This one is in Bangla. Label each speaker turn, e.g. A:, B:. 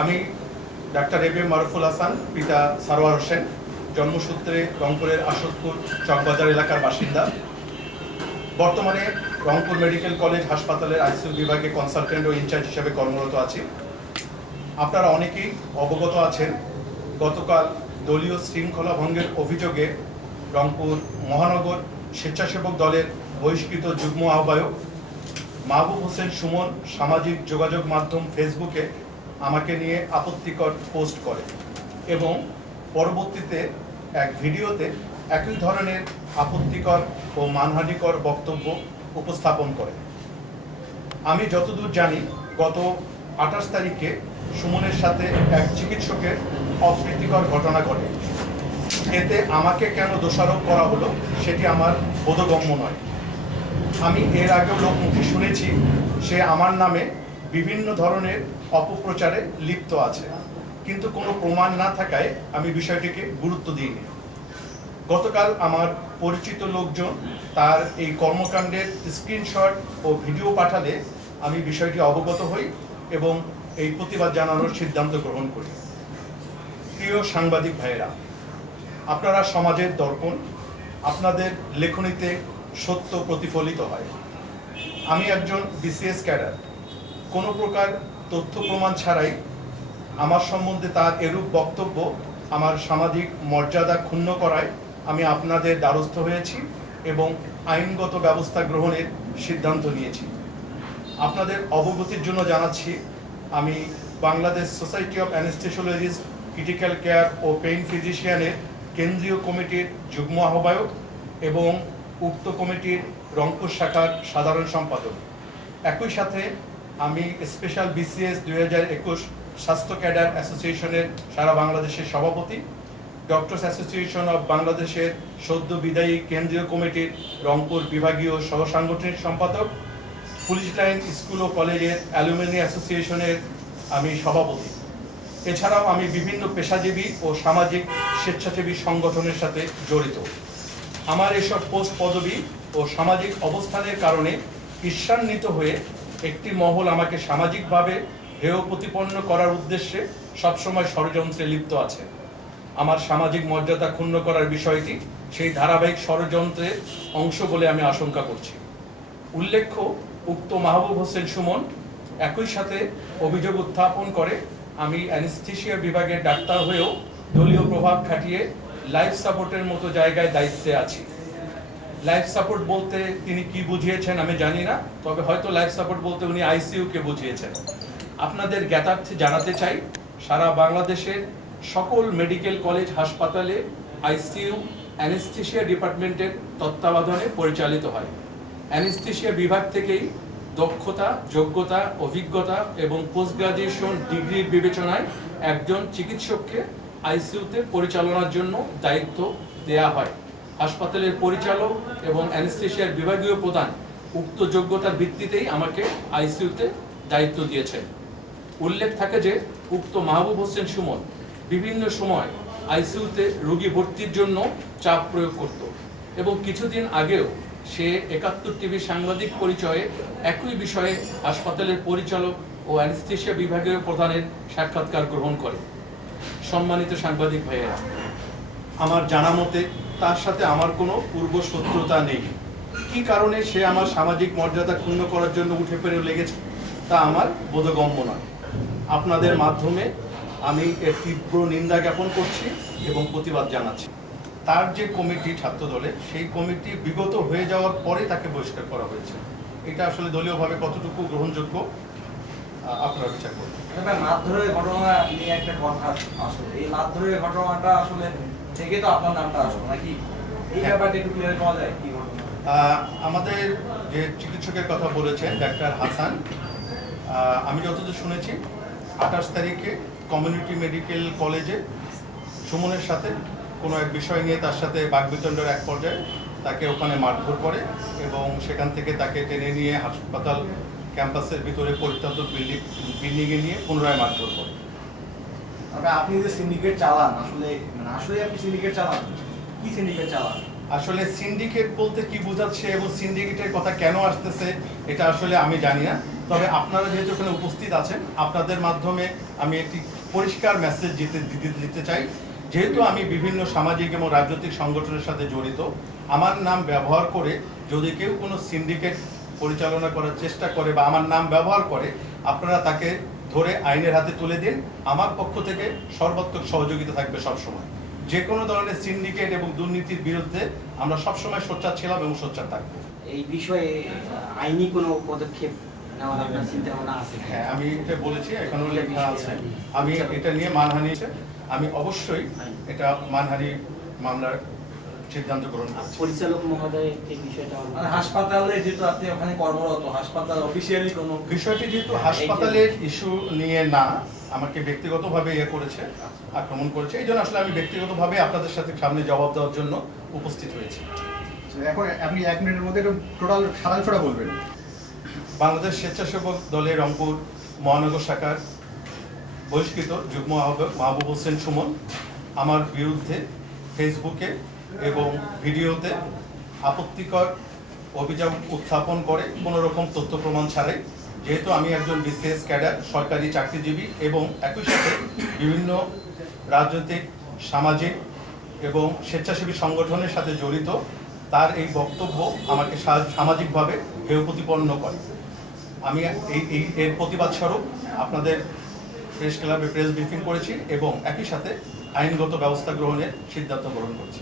A: আমি ডাক্তার এ মারুফুল হাসান, পিতা সারোয়ার হোসেন, জন্মসূত্রে রংপুরের আশোকপুর চকবাজার এলাকার বাসিন্দা। বর্তমানে রংপুর মেডিকেল কলেজ হাসপাতালের আইসিইউ বিভাগে কনসালটেন্ট ও ইনচার্জ হিসেবে কর্মরত আছি। আপনারা অনেকেই অবগত আছেন, গতকাল দলীয় শৃঙ্খলা ভঙ্গের অভিযোগে রংপুর মহানগর স্বেচ্ছাসেবক দলের বহিষ্কৃত যুগ্ম আহ্বায়ক মাহবুব হোসেন সুমন সামাজিক যোগাযোগ মাধ্যম ফেসবুকে আমাকে নিয়ে আপত্তিকর পোস্ট করে এবং পরবর্তীতে এক ভিডিওতে একই ধরনের আপত্তিকর ও মানহানিকর বক্তব্য উপস্থাপন করে। আমি যতদূর জানি, গত আঠাশ তারিখে সুমনের সাথে এক চিকিৎসকের অপ্রীতিকর ঘটনা ঘটে। এতে আমাকে কেন দোষারোপ করা হলো সেটি আমার বোধগম্য নয়। আমি এর আগেও লোকমুখে শুনেছি, সে আমার নামে বিভিন্ন ধরনের অপপ্রচারে লিপ্ত আছে। কিন্তু কোনো প্রমাণ না থাকায় আমি বিষয়টিকে গুরুত্ব দিইনি। গতকাল আমার পরিচিত লোকজন তার এই কর্মকাণ্ডের স্ক্রিনশট ও ভিডিও পাঠালে আমি বিষয়টি অবগত হই এবং এই প্রতিবাদ জানানোর সিদ্ধান্ত গ্রহণ করি। প্রিয় সাংবাদিক ভাইয়েরা, আপনারা সমাজের দর্পণ, আপনাদের লেখনীতে সত্য প্রতিফলিত হয়। আমি একজন বিসিএস ক্যাডার। কোনো প্রকার তথ্য প্রমাণ ছাড়াই আমার সম্বন্ধে তার এরূপ বক্তব্য আমার সামাজিক মর্যাদা ক্ষুণ্ণ করায় আমি আপনাদের দ্বারস্থ হয়েছি এবং আইনগত ব্যবস্থা গ্রহণের সিদ্ধান্ত নিয়েছি। আপনাদের অবগতির জন্য জানাচ্ছি, আমি Bangladesh society of anaesthesiologist critical care O pain ফিজিশিয়ানের কেন্দ্রীয় কমিটির যুগ্ম আহ্বায়ক এবং উক্ত কমিটির রংপুর শাখার সাধারণ সম্পাদক। একই সাথে আমি স্পেশাল বিসিএস দুই হাজার একুশ স্বাস্থ্য ক্যাডার অ্যাসোসিয়েশনের সারা বাংলাদেশের সভাপতি, ডক্টরস অ্যাসোসিয়েশন অব বাংলাদেশের সদ্য বিদায়ী কেন্দ্রীয় কমিটির রংপুর বিভাগীয় সহ সাংগঠনিক সম্পাদক, পুলিশ লাইন স্কুল ও কলেজের অ্যালুমিনি অ্যাসোসিয়েশনের আমি সভাপতি। এছাড়াও আমি বিভিন্ন পেশাজীবী ও সামাজিক স্বেচ্ছাসেবী সংগঠনের সাথে জড়িত। আমার এসব পোস্ট পদবি ও সামাজিক অবস্থানের কারণে ঈর্ষান্বিত হয়ে একটি মহল আমাকে সামাজিকভাবে হেয় প্রতিপন্ন করার উদ্দেশ্যে সবসময় ষড়যন্ত্রে লিপ্ত আছে। আমার সামাজিক মর্যাদা ক্ষুণ্ণ করার বিষয়টি সেই ধারাবাহিক ষড়যন্ত্রের অংশ বলে আমি আশঙ্কা করছি। উল্লেখ্য, উক্ত মাহবুব হোসেন সুমন একই সাথে অভিযোগ উত্থাপন করে আমি অ্যানেস্থেশিয়া বিভাগের ডাক্তার হয়েও দলীয় প্রভাব খাটিয়ে লাইফ সাপোর্টের মতো জায়গায় দায়িত্বে আছি। লাইফ সাপোর্ট বলতে তিনি কি বুঝিয়েছেন আমি জানি না, তবে হয়তো লাইফ সাপোর্ট বলতে উনি আইসিইউকে বুঝিয়েছেন। আপনাদের জ্ঞাতার্থে জানাতে চাই, সারা বাংলাদেশের সকল মেডিকেল কলেজ হাসপাতালে আইসিইউ অ্যানেস্থেশিয়া ডিপার্টমেন্টের তত্ত্বাবধানে পরিচালিত হয়। অ্যানেস্থেশিয়া বিভাগ থেকেই দক্ষতা, যোগ্যতা, অভিজ্ঞতা এবং পোস্ট গ্রাজুয়েশন ডিগ্রির বিবেচনায় একজন চিকিৎসককে আইসিইউতে পরিচালনার জন্য দায়িত্ব দেয়া হয়। হাসপাতালের পরিচালক এবং অ্যানেস্থেশিয়ার বিভাগীয় প্রধান উক্ত যোগ্যতার ভিত্তিতেই আমাকে আইসিইউতে দায়িত্ব দিয়েছেন। উল্লেখ থাকে যে, উক্ত মাহবুব হোসেন সুমন বিভিন্ন সময় আইসিইউতে রোগী ভর্তির জন্য চাপ প্রয়োগ করত এবং কিছুদিন আগেও সে একাত্তর টিভি সাংবাদিক পরিচয়ে একই বিষয়ে হাসপাতালের পরিচালক ও অ্যানেস্থেশিয়া বিভাগীয় প্রধানের সাক্ষাৎকার গ্রহণ করে। সম্মানিত সাংবাদিক ভাইয়েরা, আমার জানা মতে তার সাথে আমার কোনো পূর্ব শত্রুতা নেই। কি কারণে সে আমার সামাজিক মর্যাদা ক্ষুণ্ণ করার জন্য উঠে পেরে লেগেছে তা আমার বোধগম্য নয়। আপনাদের মাধ্যমে আমি এর তীব্র নিন্দা জ্ঞাপন করছি এবং প্রতিবাদ জানাচ্ছি। তার যে কমিটি ছাত্র দলে সেই কমিটি বিগত হয়ে যাওয়ার পরে তাকে বহিষ্কার করা হয়েছে। এটা আসলে দলীয়ভাবে কতটুকু গ্রহণযোগ্য আপনারা বিচার করবেন
B: মারধরের ঘটনা নিয়ে একটা কথা আসলে। এই মারধরের ঘটনাটা আসলে থেকে তো আপনার নামটা আসলো নাকি? এই
A: হ্যাঁ।
B: ব্যাপারটা একটু ক্লিয়ার করা যায় কি ঘটনা
A: আমাদের যে চিকিৎসকের কথা বলেছেন ডাক্তার হাসান আমি যতদূর শুনেছি আঠাশ তারিখে কমিউনিটি মেডিকেল কলেজে সুমনের সাথে কোনো এক বিষয় নিয়ে তার সাথে বাগবিতণ্ডার এক পর্যায়ে তাকে ওখানে মারধর করে এবং সেখান থেকে তাকে টেনে নিয়ে হাসপাতাল ক্যাম্পাসের ভিতরে পরিত্যক্ত বিল্ডিং বিল্ডিংয়ে নিয়ে পুনরায় মারধর করে।
B: তবে আপনি যে সিন্ডিকেট চালান আসলে মানে আসলে আপনি সিন্ডিকেট চালান? কি সিন্ডিকেট চালান?
A: আসলে সিন্ডিকেট বলতে কি বোঝাচ্ছে এবং সিন্ডিকেটের কথা কেন আসতেছে এটা আসলে আমি জানি না। তবে আপনারা যেহেতু এখানে উপস্থিত আছেন আপনাদের মাধ্যমে আমি একটি পরিষ্কার মেসেজ দিতে দিতে দিতে চাই। যেহেতু আমি বিভিন্ন সামাজিক এবং রাজনৈতিক সংগঠনের সাথে জড়িত আমার নাম ব্যবহার করে যদি কেউ কোনো সিন্ডিকেট পরিচালনা করার চেষ্টা করে বা আমার নাম ব্যবহার করে আপনারা তাকে ধরে আইনের হাতে তুলে দিন। আমার পক্ষ থেকে সর্বাত্মক সহযোগিতা থাকবে সবসময়। যে কোনো ধরনের সিন্ডিকেট এবং দুর্নীতির বিরুদ্ধে আমরা সবসময় সোচ্চার ছিলাম এবং সোচ্চার থাকব।
C: এই বিষয়ে আইনি কোনো পদক্ষেপ নেওয়ার আপনার চিন্তা ভাবনা আছে কি?
A: হ্যাঁ আমি এটা বলেছি এখানেও লেখা আছে। আমি এটা নিয়ে মানহানি আমি অবশ্যই এটা মানহানি মামলার সিদ্ধান্ত গ্রহণ করছি।
C: পরিচালক মহোদয় এই বিষয়টা
B: মানে হাসপাতালে যেহেতু আপনি ওখানে কর্মরত হাসপাতাল অফিসিয়ালি কোনো
A: বিষয়টি যেহেতু হাসপাতালের ইস্যু নিয়ে না আমাকে ব্যক্তিগতভাবে ইয়ে করেছে আক্রমণ করেছে এই জন্য আসলে আমি ব্যক্তিগতভাবে আপনাদের সাথে সামনে জবাব দেওয়ার জন্য উপস্থিত হয়েছি।
D: এখন আপনি এক মিনিটের মধ্যে টোটাল সারাংশটা বলবেন।
A: বাংলাদেশ স্বেচ্ছাসেবক দলের রংপুর মহানগর শাখার বহিষ্কৃত যুগ্ম আহ্বায়ক মাহবুব হোসেন সুমন আমার বিরুদ্ধে ফেসবুকে এবং ভিডিওতে আপত্তিকর অভিযোগ উত্থাপন করে কোনো রকম তথ্য প্রমাণ ছাড়াই। যেহেতু আমি একজন বিসিএস ক্যাডার, সরকারি চাকরিজীবী এবং একই সাথে বিভিন্ন রাজনৈতিক, সামাজিক এবং স্বেচ্ছাসেবী সংগঠনের সাথে জড়িত, তার এই বক্তব্য আমাকে সামাজিকভাবে হেয় প্রতিপন্ন করে। আমি এই এই, এর প্রতিবাদ স্বরূপ আপনাদের প্রেস ক্লাবে প্রেস ব্রিফিং করেছি এবং একই সাথে আইনগত ব্যবস্থা গ্রহণের সিদ্ধান্ত গ্রহণ করেছি।